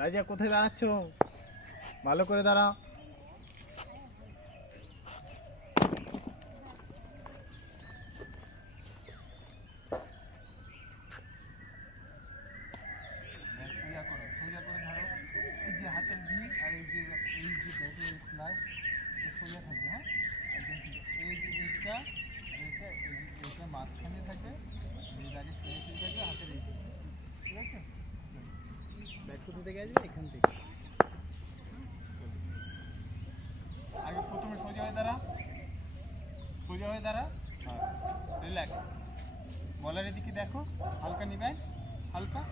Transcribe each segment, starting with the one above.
রাজা কোথায় দাঁড়াচ্ছ? ভালো করে দাঁড়াও। হাতের দিক আর এই যে সোজা থাকবে। হ্যাঁ, একদম এই যে এইটা এইটা মাঝখানে থাকবে, এই আগে সোজা থাকবে হাতের এই, ঠিক আছে? ব্যাট কোথা থেকে আসবে? এখান থেকে। আগে প্রথমে সোজা হয়ে দাঁড়া, সোজা হয়ে দাঁড়া। হ্যাঁ, রিল্যাক্স। বলারের দিকে দেখো, হালকা নিবেন, হালকা।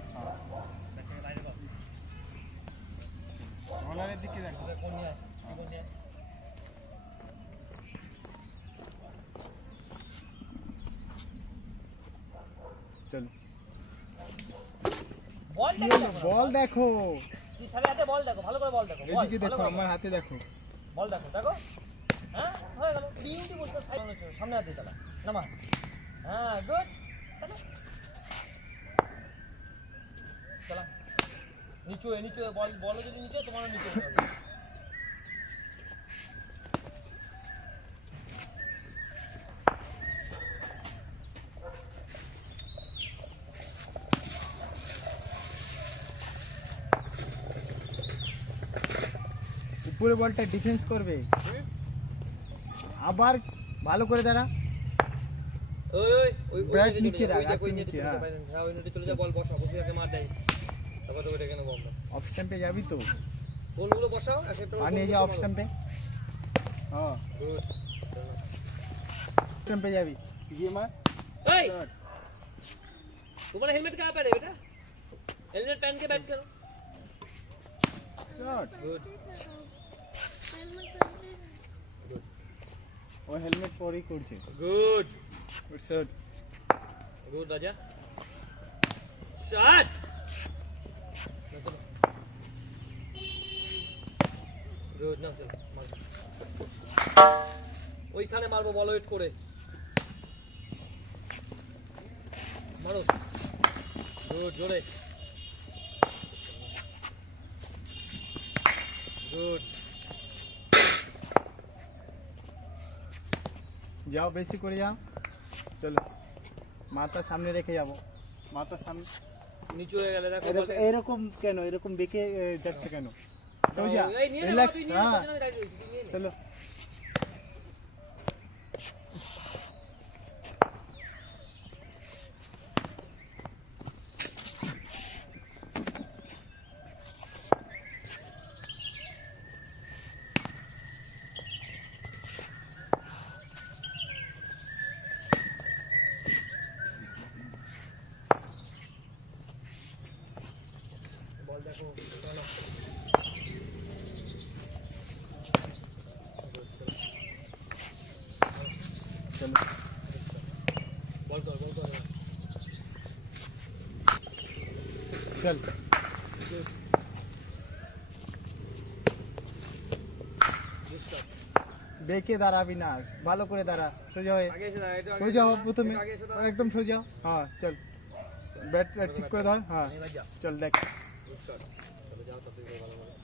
বলারের দিকে দেখো। চলো, বল দেখো, বল দেখো, ভালো করে বল দেখো, এদিকে দেখো, আমার হাতে দেখো, বল দেখো, দেখো। হ্যাঁ, হয়ে গেল। বিউটিফুল। সামনে হাতে চালা, নামা। হ্যাঁ, গুড। চালা নিচু, নিচু বল, বল যদি নিচু তোমারও নিচু হতে হবে। উপরে বলটা ডিফেন্স করবে, আবার ভালো করে দাঁড়া। ওই ওই ব্যাট নিচে রাখ, ওই নিচে হ্যাঁ, ওই নিচে চলে যা, বল বসাও, বসে আগে মার দেয়, তারপর তো ওটা কেন বল অফ স্ট্যাম্পে যাবি তো, বলগুলো বসাও একটা আর নিয়ে যা অফ স্ট্যাম্পে। হ্যাঁ, গুড। স্ট্যাম্পে যাবি, গিয়ে মার। এই तुम्हारा हेलमेट कहाँ पर है बेटा? हेलमेट पहन के बैठ करो। শট। गुड। ও হেলমেট পরেই করছে। Good good shot. गुड राजा। शॉट। गुड ना चल मार। ওইখানে মারবো, বল ওয়েট করে মারো। গুড, জোরে। গুড। যাও, বেশি করে যাও। চলো, মাথা সামনে রেখে যাবো, মাথা সামনে। নিচু হয়ে গেলে দেখো এরকম কেন, এরকম বেঁকে যাচ্ছে কেন? সোজা, এই নিয়ে নে, রিল্যাক্স। তুই নিয়ে নে, হ্যাঁ, তোর জন্য আমি রাজি হয়েছি, তুই নিয়ে নে। চলো। বল দেখো, চলো, বল কর, বল কর। চল। বেঁকে দাঁড়াবি না, ভালো করে দাঁড়া, সোজা হয়ে। আগে এসে দাঁড়া, একটু আগে সোজা হ প্রথমে, আগে এসে দাঁড়া। একদম সোজা। হ্যাঁ, চল, ব্যাট ঠিক করে ধর। হ্যাঁ, এবার যা। চল দেখ। Good shot. চলো যাও, তাতে ভালো ভালো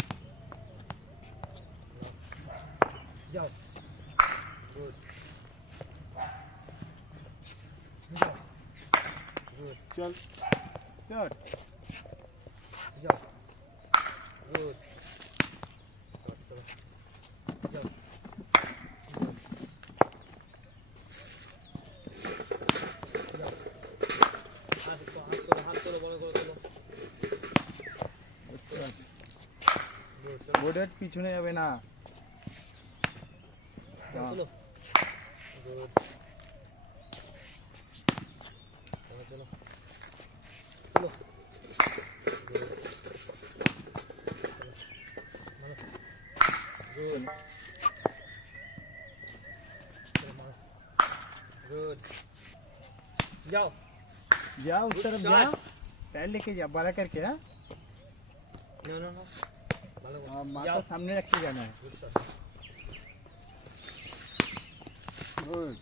যাও। গুড। যাও। গুড। চল, শট। যাও। গুড। চলো যাও। হাত করে বড় করে তোলো। বোর্ডের পিছনে যাবে না। চলো। গুড। চলো চলো চলো। গুড। गुड। जाओ जाओ, उस तरफ जाओ, पैर लेके जा, बड़ा करके। हाँ, नो नो नो, माथा सामने रख के जाना है। गुड,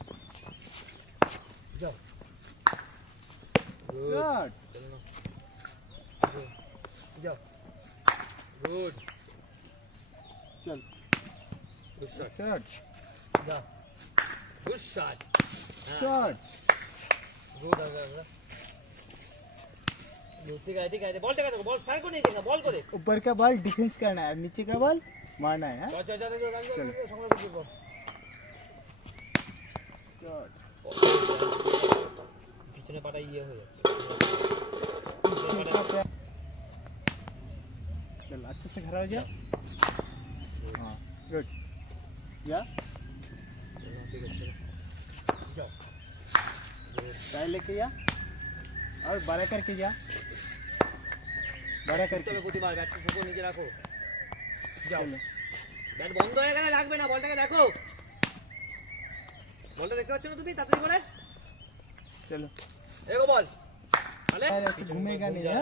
जाओ। शॉट। जाओ। गुड चल गुड शॉट शॉट जा गुड शॉट शॉट गुड ठीक है बॉल टेका देखो बॉल फायर को नहीं देगा बॉल को देख ऊपर का बॉल डिफेंस करना है और नीचे का बॉल मारना है हाँ? चल देखो चलो। संग देखो शॉट পিছনে পাটা ইয়ে হয়ে चल अच्छे से खड़ा हो जा हाँ गुड या যাও पैर लेके जा और बड़ा करके जा बड़ा करके তবে প্রতিবার ব্যাট ঠুকো নিচে রাখো যাও चलो ব্যাট বন্ধ হয়ে গেলে রাখবে না বলটাকে দেখো বলটা দেখতে পাচ্ছ না তুমি তাড়াতাড়ি করে चलो এগো বল আলে पैर ऐसे घूमेगा नहीं है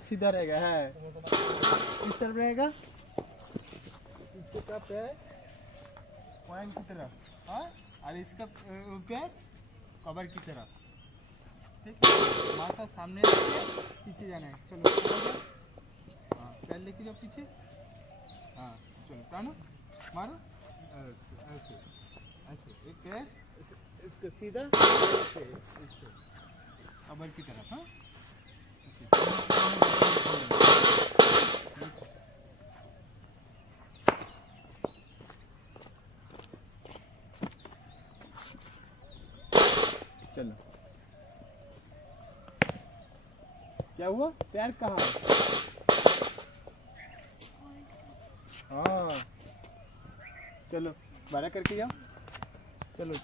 सीधा रहेगा है किस तरफ रहेगा इसके का पैर पॉइंट की तरफ हाँ और इसका पैर कवर की तरफ ठीक है माथा सामने रखके पीछे जाना है चलो हाँ पैर लेके जाओ पीछे हाँ चलो टानो मारो ऐसे ऐसे एक पैर इसको सीधा ऐसे ऐसे कबर की तरफ हाँ चलो क्या हुआ पैर कहाँ हाँ चलो बड़ा करके जाओ चलो